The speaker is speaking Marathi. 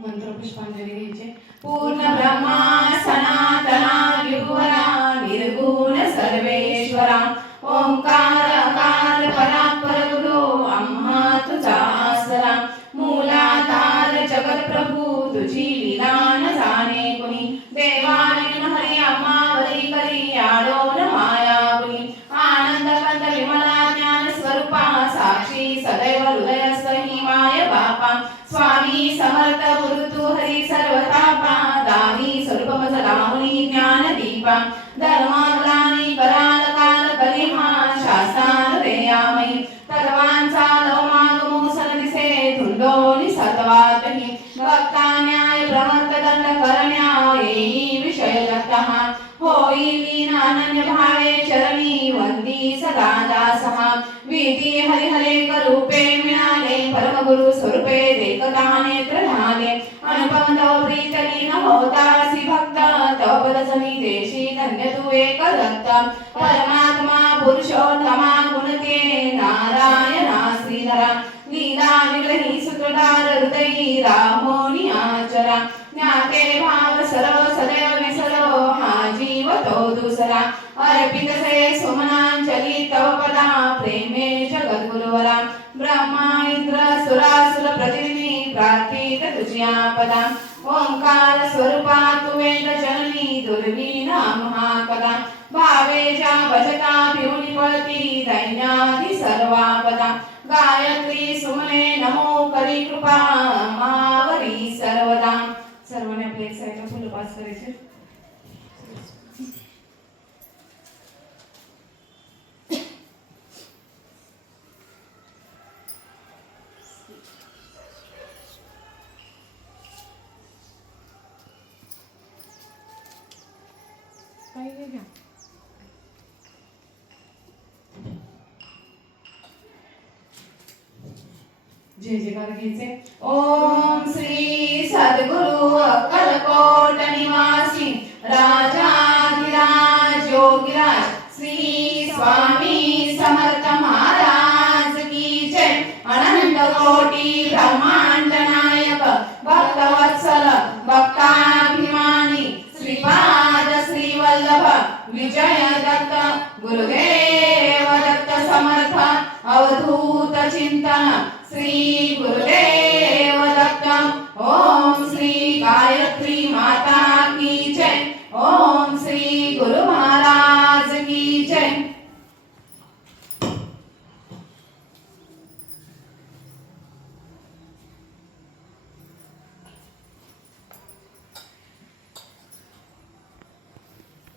मंत्र पुष्पांजली घ्यायचे. पूर्ण ब्रह्मा सनातना विभुरा निर्गुण सर्वेश्वरा ओंकार अकार परापर गुरु आम्हा तुझा आसरा मूलाधार जगत प्रभू तुझी लीला न जाणे कुणी देवाने हरी आम्हावरी करी आडोन माया गुणी आनंद कंद विमला ज्ञान स्वरूपा साक्षी सदैव हृदय सही माय बापा स्वामी समर्थ गुरु हरी सर्वतापा दानी स्वरूप लावणी ज्ञान दीपा धर्माग्लानी कराल काल कलिमा शासन रेयामयी सर्वांचा लवमागमो सनदिसे धुंडोनी सत्वातही भक्ता न्याय प्रवर्त दंड करण्या येई विषय दत्तः होई अनन्य भावे चरणी वंदी सदा दासः विधी हरिहरे रूपे मिळाले परमगुरु स्वरूपे देखता नेत्र झाले अनुपम तव प्रीतली न होतासी भक्त तव पदजनी देशी धन्य तू एक दत्त परमात्मा पुरुषोत्तमा गुणते नारायणा श्रीधरा लीला विग्रही सूत्रधार हृदयी रामोनी आचरा ज्ञाते भाव सर्व सदैव विसरो हा जीव तो दुसरा अर्पित से सुमनांजली तव पदा प्रेमे जगत गुरुवरा ब्रह्मा इंद्र सुरासुर प्रतिनिधी प्रार्थित तुझ्या पदा ओंकार स्वरूपा तु वेद जननी दुर्वी नामहा कदा भावे ज्या भजता भिवनी पळती दैन्यादी सर्वापदा गायत्री सुमने नमो करी कृपा मावरी सर्वदा. सर्वांनी आपल्या एक साईडला फुलं पास करायचे. काही घ्या. जय जयकार घ्यायचे. ओम श्री सद्गुरु अक्कलकोट निवासी राजाधिराज योगीराज श्री स्वामी समर्थ महाराज की जय. अनंत कोटी ब्रह्मांड नायक